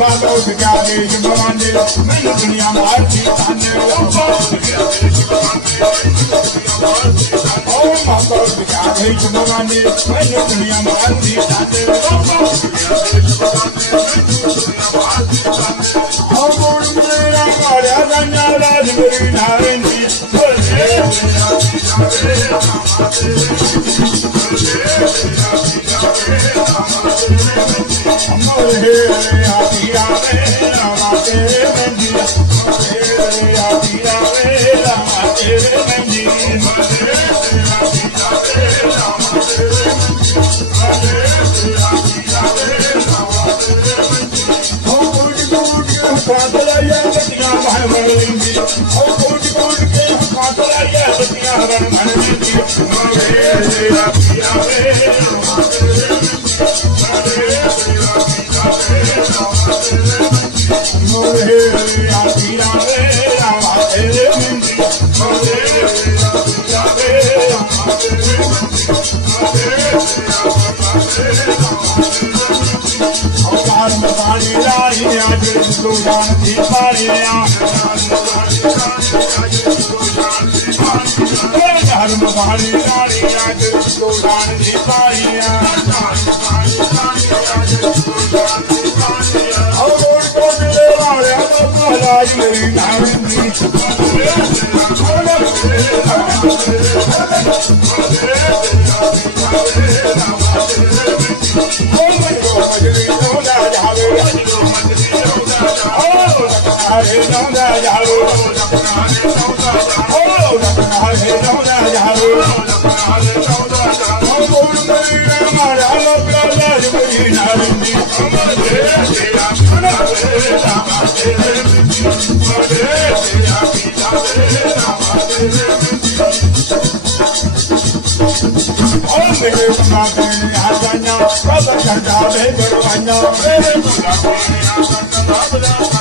I'm not here. ਲਾਈਆਂ ਗੱਡੀਆਂ ਮਹਿਲ ਮਹਿਲੇਂਦੀ ਉਹ ਕੋਟ ਕੋਟ ਕੇ ਹੱਥ ਲਾਈਆਂ ਗੱਡੀਆਂ ਰਣ ਮਹਿਲੇਂਦੀ ਮਾਰੇ ਤੇਰਾ ਪਿਆ ਵੇ ਮਾਰੇ ਤੇਰਾ ਪਿਆ ਵੇ ਮਾਰੇ ਹਰ ਲੋੜਾਂ ਦੀ ਪਾਲਿਆ ਕਰ ਧਰਮ ਵਾਲੀ ਨਾਲੀ ਅੱਜ ਲੋੜਾਂ ਦੀ ਪਾਲਿਆ ਰਾਜ ਮੇਰੀ ਨਾਮ ਦੀ ਛਪਾ ਦੇ Brother, I'm not a